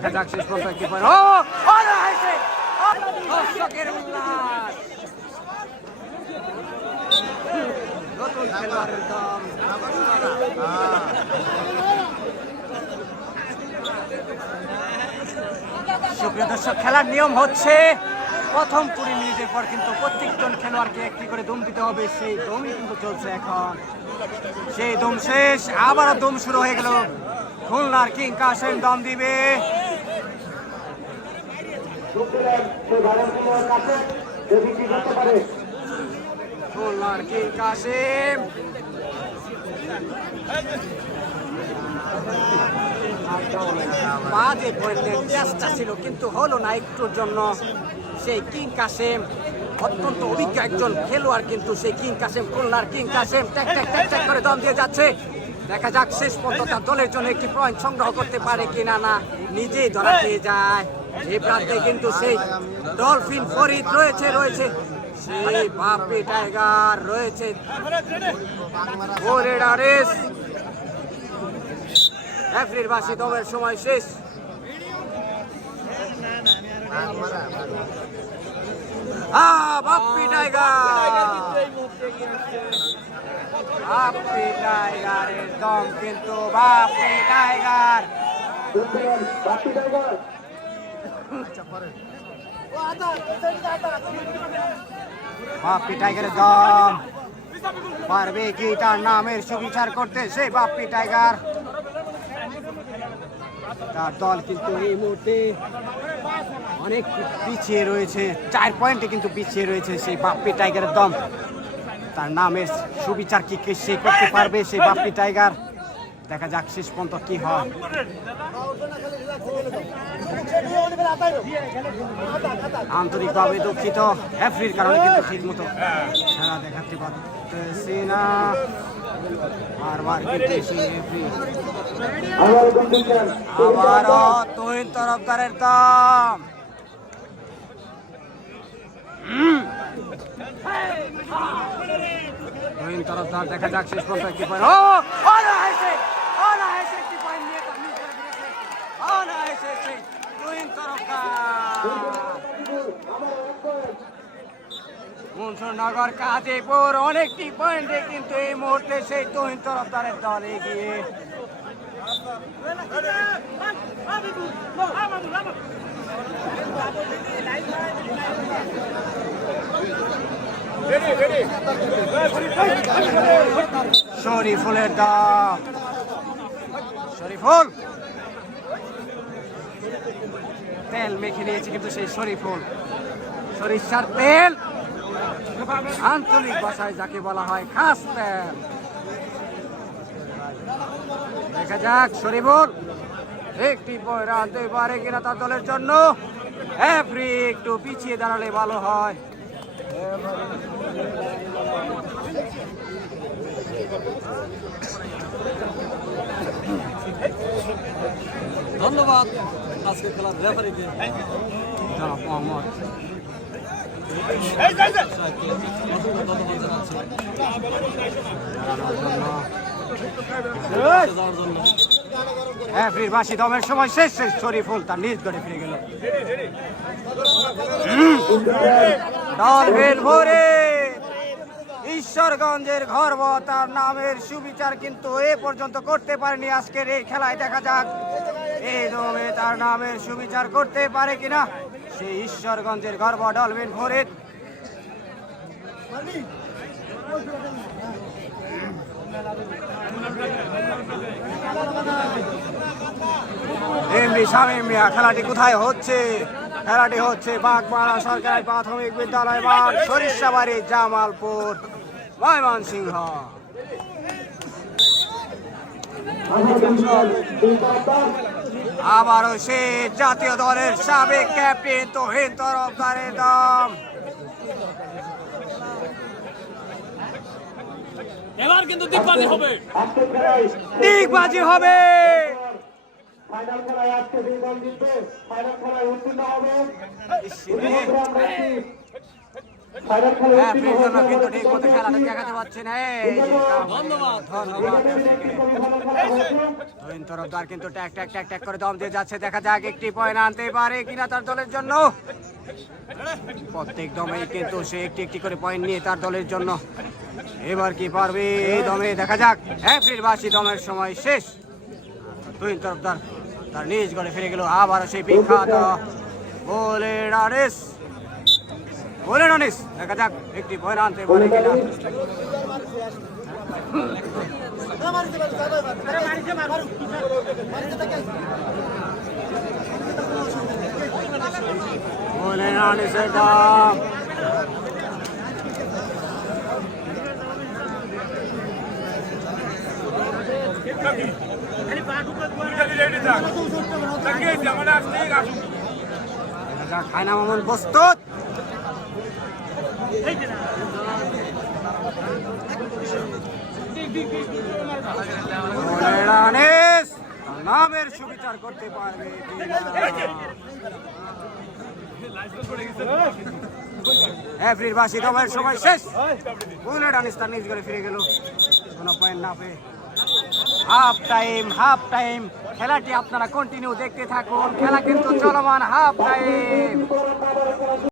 দেখা যাক, শেষ পর্যন্ত কি পয়েন্ট ও উল্লাস। নতুন দম। সুপ্রিয় দর্শক, খেলার নিয়ম হচ্ছে, প্রথম কুড়ি মিনিটের পর কিন্তু প্রত্যেকজন খেলোয়াড়কে একটি করে দম দিতে হবে। সেই দমই কিন্তু চলছে এখন। সেই দম শেষ আবার দম শুরু হয়ে গেল। খুলনার কিং কাসেম দম দিবে। খুলনার কিং কাসেম। বাজে পয়েন্টের চেষ্টা ছিল, কিন্তু হলো না একটুর জন্য। সেই কিং কাসেম, অত্যন্ত অভিজ্ঞ একজন খেলোয়াড়, কিন্তু সেই কিং কাসেম খুলনার কিং কাসেম, ট্যাক ট্যাক ট্যাক ট্যাক করে দম দিয়ে যাচ্ছে। দেখা যাক শেষ পর্যন্ত তার দলের জন্য একটি পয়েন্ট সংগ্রহ করতে পারে কিনা না, নিজেই ধরা খেয়ে যায়। এই প্রান্তে কিন্তু সেই ডলফিন ফরিদ রয়েছে রয়েছে। সেই বাপি টাইগার রয়েছে। ডারেস এপ্রিল মাসে দমের সময় শেষ। বাপ্পি টাইগার। বাপ্পি টাইগারের দম কিন্তু বাপ্পি টাইগার। বাপ্পি টাইগারের দম। পারবে কি তার নামের সুবিচার করতে? সেই বাপ্পি টাইগার। তার দল কিন্তু এই মুহূর্তে অনেক পিছিয়ে রয়েছে। চার পয়েন্টে কিন্তু পিছিয়ে রয়েছে সেই বাপ্পি টাইগারের দম। তার নামের সুবিচার কে সে করতে পারবে সেই বাপ্পি টাইগার? দেখা যাক শেষ পর্যন্ত কি হয় আন্তরিকভাবে দুঃখিত হ্যাফরির কারণে কিন্তু ঠিক মতো খেলা দেখাতে পারতেছি না তরফদার দেখা যাক শেষ পর্যন্ত পয়েন্ট ও অনায়াসে অনায়াসে একটি পয়েন্ট নিয়ে তার নিজেরা ফিরেছে অনায়াসে সেই তুহিন তরফদার মুন্সুরনগর কাজীপুর, অনেকটি পয়েন্টে কিন্তু এই মুহূর্তে সেই তুহিন তরফদারের দল এগিয়ে। শরীফুলের দল। শরীফুল! তেল মেখে নিয়েছে কিন্তু সেই শরীফুল সরিষার তেল। আঞ্চলিক ভাষায় যাকে বলা হয় খাস তেল। দেখা যাক শরীফুল একটি বয়রা পারে কিনা তার দলের জন্য। এফরি একটু পিছিয়ে দাঁড়ালে ভালো হয়। ধন্যবাদ। আজকে খেলার রেফারিকে জনাব মোহাম্মদ। এফরির বাসি দমের সময় শেষ শেষ শরীফুল তার নিজ গড়ে ফিরে গেল। ডলফিন ভরে। ঈশ্বরগঞ্জের গর্ব তার নামের সুবিচার কিন্তু এ পর্যন্ত করতে পারেনি। আজকের এই খেলায় দেখা যাক এই দমে তার নামের সুবিচার করতে পারে কিনা, সেই ঈশ্বরগঞ্জের গর্ব ডলফিন ফরিদ। এমনি শামীম মিয়া খেলাটি কোথায় হচ্ছে? খেলাটি হচ্ছে বাগমারা সরকারি প্রাথমিক বিদ্যালয় মাঠ, সরিষাবাড়ি, জামালপুর, ময়মনসিংহ। আবারও সে জাতীয় দলের সাবেক ক্যাপ্টেন তোহিন তরফদারের দাম এবার কিন্তু দিকবাজি হবে। দিগবাজি হবে। ফাইনাল খেলায় আজকে দুই দল জিতবে। ফাইনাল খেলায় উত্তীর্ণ হবে। হ্যাঁ কিন্তু ঠিক মতো খেলাটা দেখাতে পারছি না ধন্যবাদ। ধন্যবাদ। তুহিন তরফদার কিন্তু ট্যাক ট্যাক ট্যাক ট্যাক করে দম দিয়ে যাচ্ছে। দেখা যাক একটি পয়েন্ট আনতে পারে কিনা তার দলের জন্য। প্রত্যেক দমেই কিন্তু সে একটি একটি করে পয়েন্ট নিয়ে তার দলের জন্য। এবার কি পারবে এই দমে? দেখা যাক। হ্যাঁ ফ্রির বাসি দমের সময় শেষ। তুহিন তরফদার, তার নিজ গড়ে ফিরে গেল। আবারও সেই বিখ্যাত বলে রানিস বলে রানিস দেখা যাক একটি পয়েন্ট আনতে পারে কিনা। বলে রানিসের দাম দেখা যাক হায়না মামুন প্রস্তুত বলে রানিস তার নামের সুবিচার করতে পারবে। সময় শেষ। নিজ করে ফিরে গেল। হাফ টাইম হাফ টাইম খেলাটি আপনারা কন্টিনিউ দেখতে থাকুন। খেলা কিন্তু চলমান হাফ টাইম